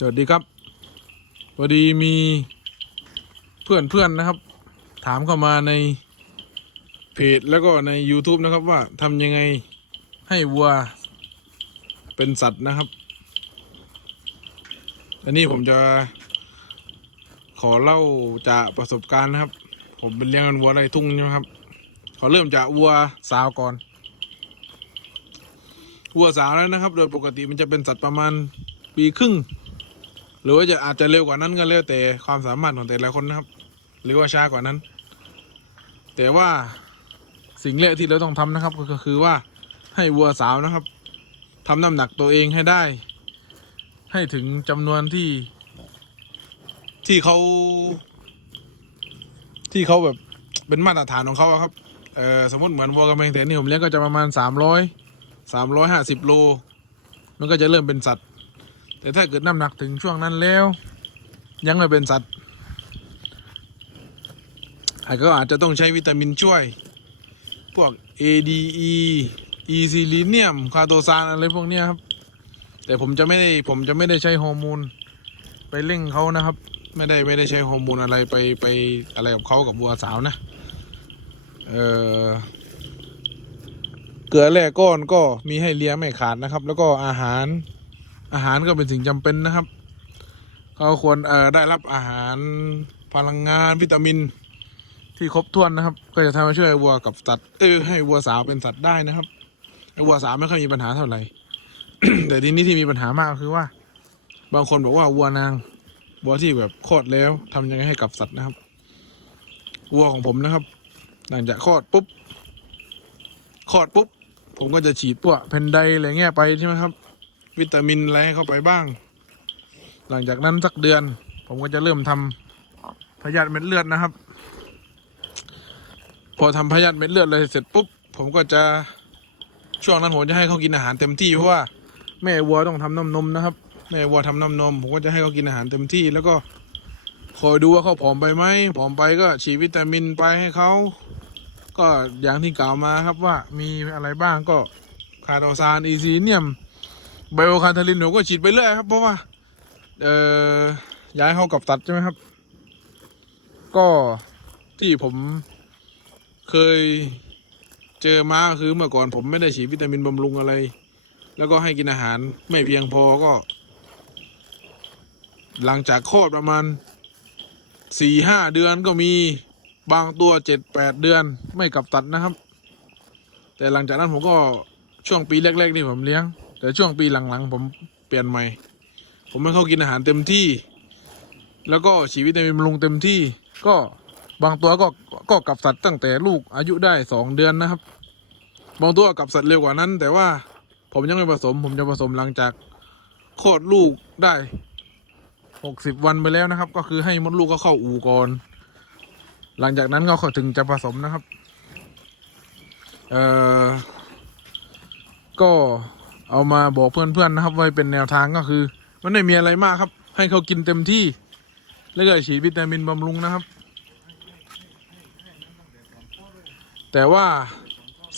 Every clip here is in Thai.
สวัสดีครับพอดีมีเพื่อนเพื่อนนะครับ ถามเข้ามาในเพจแล้วก็ใน YouTube นะครับว่าทำยังไงให้วัวเป็นสัตว์นะครับ อันนี้ผมจะขอเล่าจากประสบการณ์นะครับ ผมเป็นเลี้ยงวัวไรทุ่งใช่ไหมครับ ขอเริ่มจากวัวสาวก่อน วัวสาวแล้วนะครับ โดยปกติมันจะเป็นสัตว์ประมาณปีครึ่ง หรือว่าจะอาจจะเร็วกว่านั้นก็แล้วแต่ความสามารถของแต่ละคนนะครับ หรือว่าช้ากว่านั้น แต่ว่าสิ่งแรกที่เราต้องทำนะครับ ก็คือว่าให้วัวสาวนะครับทำน้ำหนักตัวเองให้ได้ ให้ถึงจำนวนที่ ที่เขา ที่เขาแบบเป็นมาตรฐานของเขาครับเออสมมติเหมือนวัวกระเบงแสนนี่ผมเลี้ยงก็จะประมาณสามร้อยสามร้อยห้าสิบโลมันก็จะเริ่มเป็นสัตว์ แต่ถ้าเกิดน้ำหนักถึงช่วงนั้นแล้ว ยังไม่เป็นสัตว์อาจก็อาจจะต้องใช้วิตามินช่วย พวก ADE e c i l i n i u m คาโตซานอะไรพวกนี้ครับ แต่ผมจะไม่ได้ผมจะไม่ได้ใช้ฮอร์โมนไปเร่งเขานะครับ ไม่ได้ไม่ได้ใช้ฮอร์โมนอะไรไปไปอะไรกับเขากับวัวสาวนะ เออเกลือแร่ก้อนก็มีให้เลี้ยงไม่ขาดนะครับ แล้วก็อาหาร อาหารก็เป็นสิ่งจำเป็นนะครับ เขาควรได้รับอาหารพลังงานวิตามิน ที่ครบถ้วนนะครับ ก็จะทำให้ช่วยวัวกับสัตว์เออให้วัวสาวเป็นสัตว์ได้นะครับไอ้วัวสาวไม่ค่อยมีปัญหาเท่าไหร่แต่ทีนี้ที่มีปัญหามากคือว่า บางคนบอกว่าวัวนางวัวที่แบบคลอดแล้วทำยังไงให้กับสัตว์นะครับวัวของผมนะครับ หลังจากคลอดปุ๊บคลอดปุ๊บผมก็จะฉีดพวกเพนไดอะไรเงี้ยไปใช่ไหมครับ วิตามินอะไรให้เข้าไปบ้าง หลังจากนั้นสักเดือน ผมก็จะเริ่มทำพยาธิเม็ดเลือดนะครับ พอทำพยาธิเม็ดเลือดเลยเสร็จปุ๊บผมก็จะช่วงนั้นผมจะให้เขากินอาหารเต็มที่เพราะว่าแม่วัวต้องทำน้ำนมนะครับแม่วัวทำน้ำนม ผมก็จะให้เขากินอาหารเต็มที่ แล้วก็คอยดูว่าเขาผอมไปไหมผอมไปก็ฉีดวิตามินไปให้เขาก็อย่างที่กล่าวมาครับว่ามีอะไรบ้างก็คาร์โตซานอีซีเนียม ไบโอคาทาลินผมก็ฉีดไปเรื่อยครับเพราะว่า เอ่อย้ายเข้ากับตัดใช่ไหมครับ ก็ที่ผมเคยเจอมาคือเมื่อก่อนผมไม่ได้ฉีดวิตามินบำรุงอะไร แล้วก็ให้กินอาหารไม่เพียงพอก็ หลังจากคลอดประมาณสี่ห้าเดือนก็มีบางตัวเจ็ดแปดเดือนไม่กับตัดนะครับ แต่หลังจากนั้นผมก็ช่วงปีแรก ๆ นี่ผมเลี้ยง แต่ช่วงปีหลังๆ ผมเปลี่ยนใหม่ ผมให้เขากินอาหารเต็มที่ แล้วก็ฉีวิตามินบำรุงเต็มที่ ก็บางตัวก็ก็กับสัตว์ตั้งแต่ลูกอายุได้สองเดือนนะครับ บางตัวกับสัตว์เร็วกว่านั้น แต่ว่าผมยังไม่ผสม ผมจะผสมหลังจากคลอดลูกได้หกสิบวันไปแล้วนะครับ ก็คือให้มดลูกก็เข้าอู่ก่อน หลังจากนั้นก็ถึงจะผสมนะครับ เอ่อ ก็ เอามาบอกเพื่อนๆนะครับ ไว้เป็นแนวทางก็คือ มันไม่มีอะไรมากครับ ให้เขากินเต็มที่ แล้วก็ฉีดวิตามินบำรุงนะครับ แต่ว่า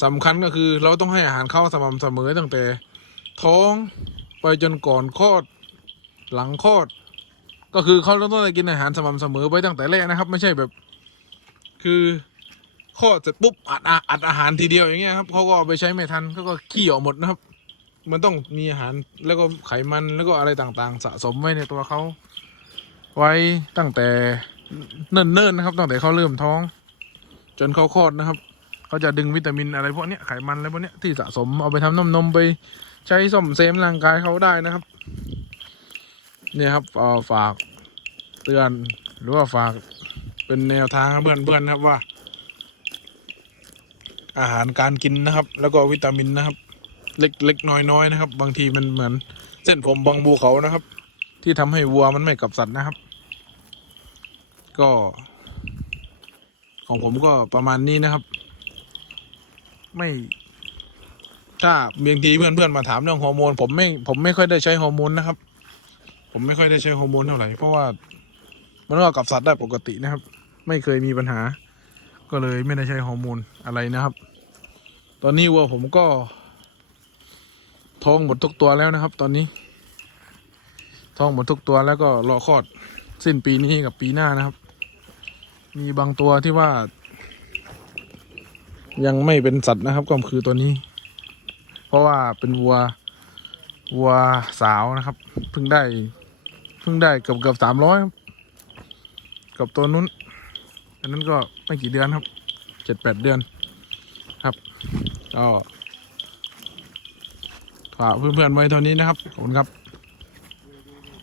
สำคัญก็คือเราต้องให้อาหารเข้าสม่ำเสมอตั้งแต่ ท้องไปจนก่อนคลอด หลังคลอด ก็คือเขาต้องได้กินอาหารสม่ำเสมอไปตั้งแต่แรกนะครับ ไม่ใช่แบบ คือคลอดเสร็จปุ๊บอัดอาอัดอาหารทีเดียวอย่างเงี้ยครับเขาก็เอาไปใช้ไม่ทันเขาก็ขี้ออกหมดนะครับ มันต้องมีอาหารแล้วก็ไขมันแล้วก็อะไรต่างๆ สะสมไว้ในตัวเขา ไว้ตั้งแต่เนิ่นๆนะครับ ตั้งแต่เขาเริ่มท้อง จนเขาคลอดนะครับเขาจะดึงวิตามินอะไรพวกนี้ไขมันอะไรพวกนี้ที่สะสมเอาไปทำน้ำนมไปใช้ส่อมเสริมร่างกายเขาได้นะครับ เนี่ยครับเอ่อฝากเตือนหรือว่าฝากเป็นแนวทางเพื่อนๆนะครับว่า อาหารการกินนะครับ แล้วก็วิตามินนะครับ เล็กเล็กน้อยน้อยๆนะครับ บางทีมันเหมือนเส้นผมบางภูเขานะครับ ที่ทำให้วัวมันไม่กับสัตว์นะครับ ก็ ของผมก็ประมาณนี้นะครับ ไม่ ถ้าบางทีเพื่อนๆมาถามเรื่องฮอร์โมน ผมไม่ผมไม่ค่อยได้ใช้ฮอร์โมนนะครับ ผมไม่ค่อยได้ใช้ฮอร์โมนเท่าไหร่เพราะว่ามันก็กับสัตว์ได้ปกตินะครับ ไม่เคยมีปัญหา ก็เลยไม่ได้ใช้ฮอร์โมนอะไรนะครับ ตอนนี้วัวผมก็ ท้องหมดทุกตัวแล้วนะครับ ตอนนี้ ท้องหมดทุกตัวแล้วก็รอคลอดสิ้นปีนี้กับปีหน้านะครับ มีบางตัวที่ว่า ยังไม่เป็นสัตว์นะครับก็คือตัวนี้ เพราะว่าเป็นวัววัวสาวนะครับ เพิ่งได้เพิ่งได้เกือบเกือบสามร้อยกับตัวนู้น อันนั้นก็ไม่กี่เดือนครับเจ็ดแปดเดือนครับก็ ฝากเพื่อนๆไว้เท่านี้นะครับขอบคุณครับ